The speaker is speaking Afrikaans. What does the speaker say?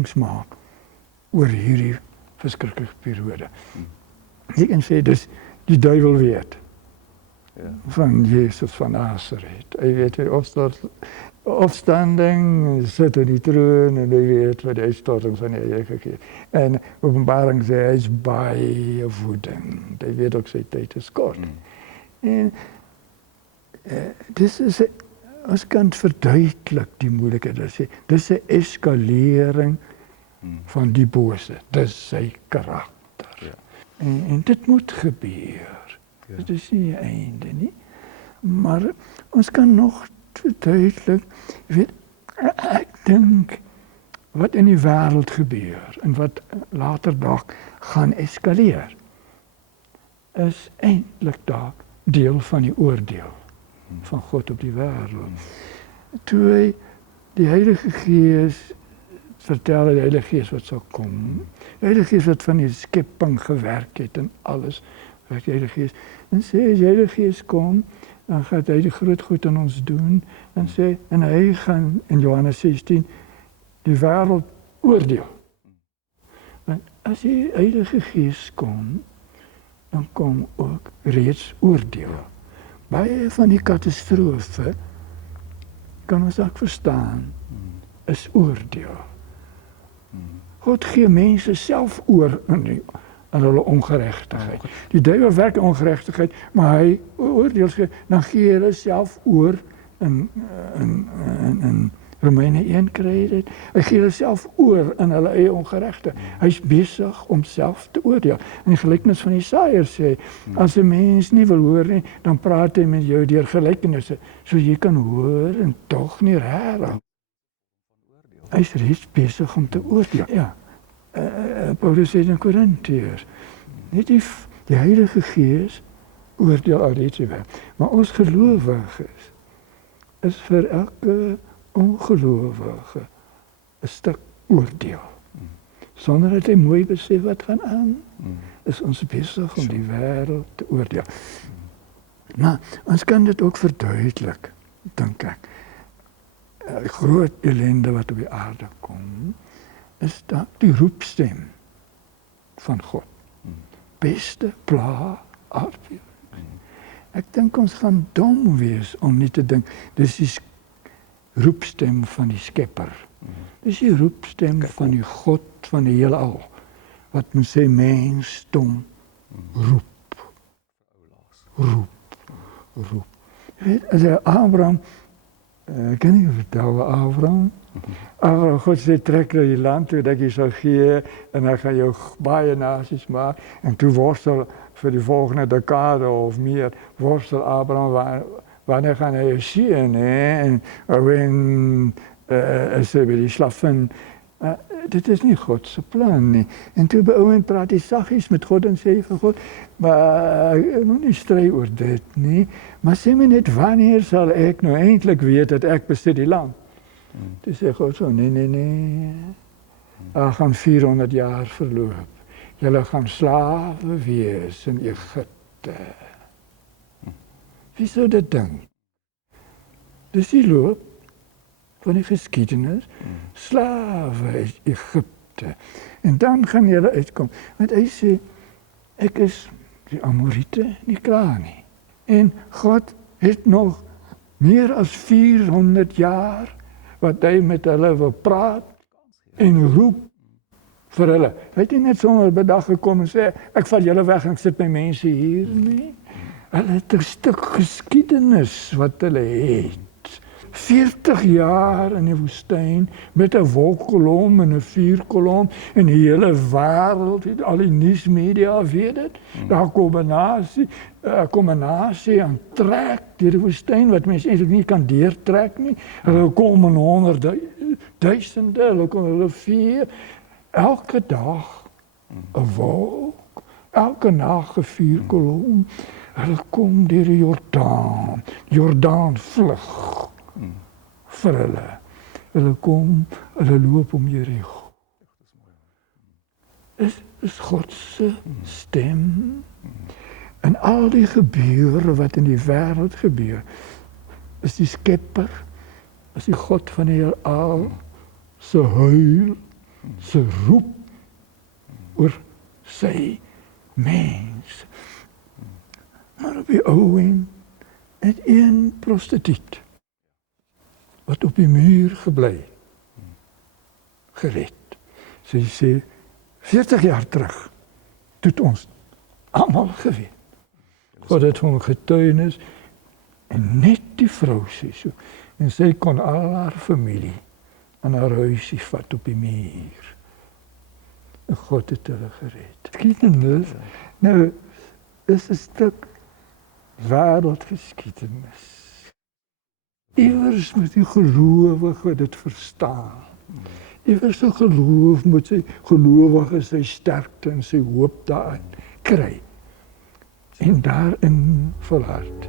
besprekings maak oor hierdie verskriklike periode. Jy kan sê, dis die duiwel weet van Jesus van Nasaret. Hy weet die opstanding, sit in die troon en hy weet wat die uitstorting van die Heilige Gees. En Openbaring sê hy is baie woedend. Hy weet ook sy tyd is kort. En dis is ons kan verduidelik die moeilikheid. Dis 'n eskalering van die bose. Dis sy karakter. En dit moet gebeur. Dit is nie die einde nie. Maar ons kan nog verduidelik, ek dink wat in die wêreld gebeur en wat later dalk gaan eskaleer, is eintlik dalk deel van die oordeel van God op die wêreld. Toe hy die Heilige Gees vertel, die Heilige Gees wat sal kom, die Heilige Gees wat van die skepping gewerk het en alles, wat die Heilige Gees, en sê as die Heilige Gees kom, dan gaan hy die groot goed aan ons doen, en hy gaan in Johannes 16 die wêreld oordeel. Want as die Heilige Gees kom, dan kom ook reeds oordeel. Baie van die katastrofe, kan ons ook verstaan, is oordeel. God gee mense self oor in hulle ongeregtigheid. Die duiwel werk in ongeregtigheid, maar hy oordeel, dan gee hulle self oor in Romeine 1 kry dit. Hy gee hulle self oor in hulle eie ongeregtigheid. Hy's besig om self te oordeel. In die gelykenis van Jesaja sê, as 'n mens nie wil hoor nie, dan praat hy met jou deur gelykenisse, so jy kan hoor en tog nie reg. Hy's reeds besig om te oordeel. Ja. Paulus sê in Korintiërs, net die Heilige Gees oordeel al die wêreld. Maar ons gelowiges is vir elke ongelowige 'n stuk oordeel. Sonder dat hy mooi besef wat gaan aan, is ons besig om die wêreld te oordeel. Maar ons kan dit ook verduidelik, dink ek. Groot ellende wat op die aarde kom, is dat die roepstem van God. Beste pla aardbewing. Ek dink ons gaan dom wees om nie te dink, dis die roepstem van die Skepper. Dis die roepstem van die God van die heelal, wat men sê mens dom roep. Roep. Jy weet, as Abraham, kan nie vertel Abraham, God sê trek na die land toe dat jy sal gee en dan gaan jou baie nasies maak en toe worstel vir die volgende dekade of meer, worstel Abraham wanneer gaan hy 'n seun hê en wen is hy by die slavin. Dit is nie God se plan nie. En toe by ouend praat hy saggies met God en sê vir God, maar ek moet nie stry oor dit nie, maar sê my net wanneer sal ek nou eintlik weet dat ek besit die land? Toe sê God so, nee. Daar gaan 400 jaar verloop. Julle gaan slawe wees in Egipte. Wie sou dit dink? Dis die loop van die geskiedenis. Slawe in Egipte. En dan gaan julle uitkom. Want hy sê, ek is die Amorite nie klaar nie. En God het nog meer as 400 jaar wat hy met hulle wil praat en roep vir hulle. Hy het nie net sommer bedag gekom en sê, ek val julle weg en ek sit my mense hier nie. Hulle het 'n stuk geskiedenis wat hulle het. 40 jaar in die woestyn met 'n wolkkolom en 'n vuurkolom en die hele wêreld, al die nuusmedia weet dit. Daar kom 'n nasie aan trek deur die woestyn wat mense eintlik nie kan deurtrek nie. Hulle kom in duisende, hulle kom hulle vier. Elke dag 'n wolk, elke nag 'n vuurkolom. Hulle kom deur die Jordaan vlug vir hulle. Hulle kom, hulle loop om Jerigo. Is God se stem. En al die gebeure wat in die wêreld gebeur, is die Skepper, is die God van die heelal se huil se roep oor sy mens. Maar op die ou end het een prostituut wat op die muur gebly, gered. Sy sê, 40 jaar terug, toe het ons almal geweet. God het hom getuienis, en net die vrou sê so, en sy kon al haar familie aan haar huisie vat op die muur. En God het hulle gered. Geskiedenis, nou, is 'n stuk wêreldgeskiedenis. Iewers moet die gelowige dit verstaan. Iewers so geloof moet sy gelowige sy sterkte en sy hoop daarin kry. En daarin volhard.